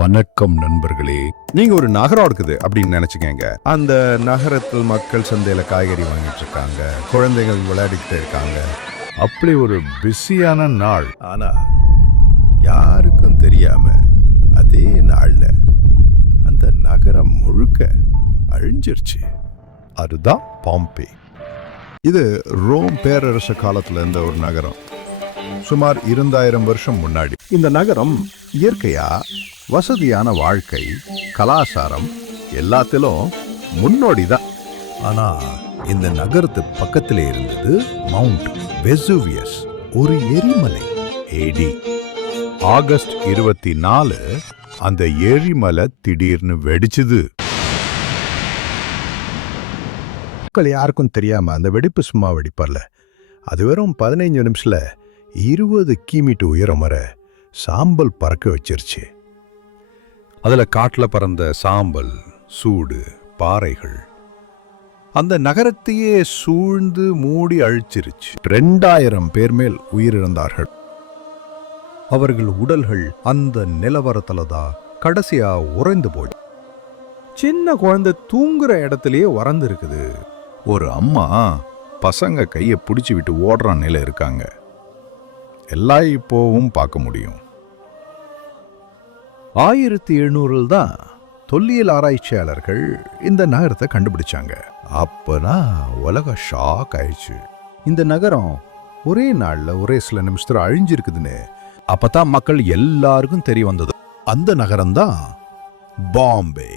வணக்கம் நண்பர்களே. நீங்க ஒரு நகரம் இருக்குது அப்படின்னு நினைச்சுக்கங்க. அந்த நகரத்தில் மக்கள் சந்தையில காய்கறி வாங்கிட்டு இருக்காங்க, குழந்தைகள் விளையாடிக்கிட்டு இருக்காங்க. அப்படி ஒரு பிஸியான நாள். ஆனா யாருக்கும் தெரியாம அதே நாள்ல அந்த நகரம் முழுக்க அழிஞ்சிருச்சு. அதுதான் பாம்பே. இது ரோம் பேரரசு காலத்துல இருந்த ஒரு நகரம். சுமார் 2000 வருஷம் முன்னாடி இந்த நகரம் இயற்கையா வசதியான வாழ்க்கை, கலாச்சாரம் எல்லாத்திலும் முன்னோடி தான். ஆனா இந்த நகரத்து பக்கத்திலே இருந்தது மவுண்ட் வெசூவியஸ், ஒரு எரிமலை. ஏடி ஆகஸ்ட் 24 அந்த எரிமலை திடீர்னு வெடிச்சுது. மக்கள் யாருக்கும் தெரியாம அந்த வெடிப்பு சும்மா வெடிப்பர்ல, அது வெறும் 15 நிமிஷத்துல 20 கிமீட்டர் உயரம் வர சாம்பல் பறக்க வச்சிருச்சு. அதுல காட்டுல பறந்த சாம்பல், சூடு, பாறைகள் அந்த நகரத்தையே சூழ்ந்து மூடி அழிச்சிருச்சு. 2000 பேர் மேல் உயிரிழந்தார்கள். அவர்கள் உடல்கள் அந்த நிலவரத்துல தான் கடைசியா உறைந்து போய் சின்ன குழந்தை தூங்குற இடத்துலயே உறந்து இருக்குது. ஒரு அம்மா பசங்க கையை பிடிச்சி விட்டு ஓடுற நிலை இருக்காங்க. எல்லாம் இப்போவும் பார்க்க முடியும். 1700 தான் தொல்லியல் ஆராய்ச்சியாளர்கள் இந்த நகரத்தை கண்டுபிடிச்சாங்க. அப்பதான் உலக ஷாக் ஆயிடுச்சு. இந்த நகரம் ஒரே நாள்ல ஒரே சில நிமிஷத்துல அழிஞ்சிருக்குதுன்னு. அப்பதான் மக்கள் எல்லாருக்கும் தெரிய வந்தது. அந்த நகரம் தான் பாம்பே.